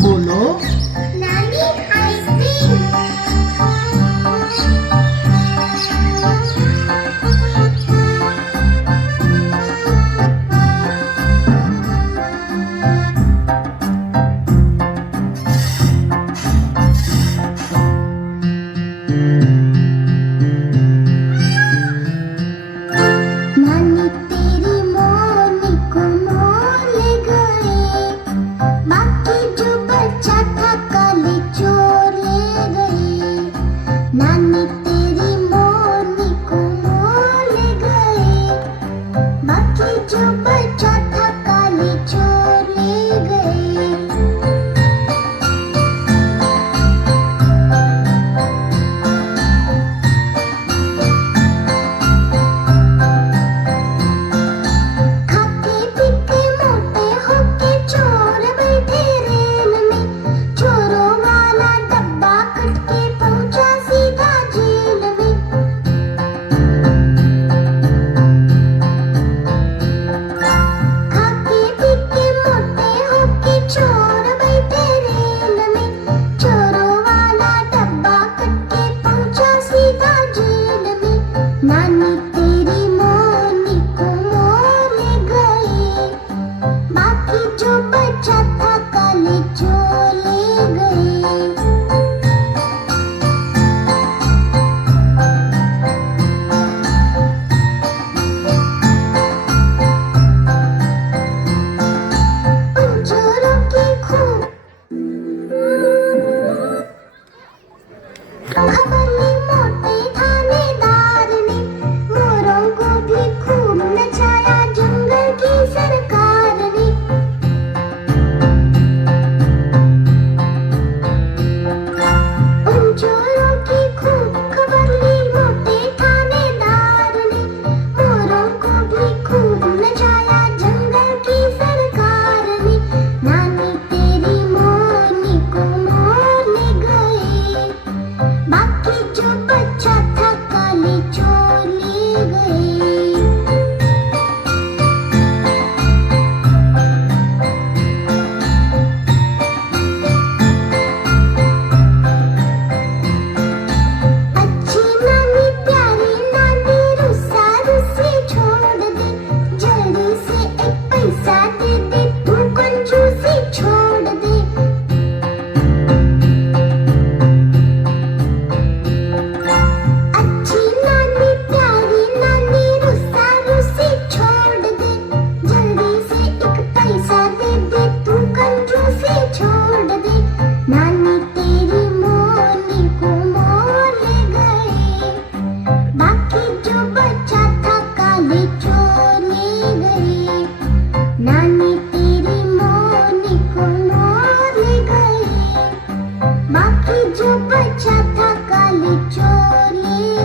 बोलो। नानी आइसक्रीम। नानी तेरी मोरनी को मोर ले गए, बाकी जो बचा था काले चोर ले गए। नानी तेरी मोरनी को मोर ले गए, बाकी जो बचा था काले चोर ले गए। खाते पीते मोटे होके चोर बैठे रेल में, चोरों वाला डब्बा कट के पहुंचा सीधा जेल में। खाते पीते मोटे होके चोर बैठे रेल में, चोरों वाला डब्बा कट के पहुंचा सीधा जेल में। नानी तेरी मोरनी को मोर ले गए, बाकी जो बचा था काले चोर ले गए। उन चोरों की खूब खबर ली मोटे थानेदार ने, मोरों को भी खूब नचाया जंगल की सरकार ने। उन चोरों की खूब खबर ली मोटे थानेदार ने, मोरों को भी खूब नचाया जंगल की सरकार ने। नानी तेरी मोरनी को मोर ले गए, बाकी जो बचा था काले चोर ले गए। अच्छी नानी प्यारी नानी रुस्सा रुस्सी छोड़ दे, जल्दी से एक पैसा दे दे, तू कंजूसी छोड़ दे। अच्छी नानी प्यारी नानी रुस्सा रुस्सी छोड़ दे, जल्दी से एक पैसा दे दे, तू कंजूसी छोड़ दे। नानी तेरी मोरनी को मोर ले गए, बाकी जो बचा था काले चोर ले गए। नानी तेरी मोरनी को मोर ले गए, बाकी जो बचा था काले चोर ले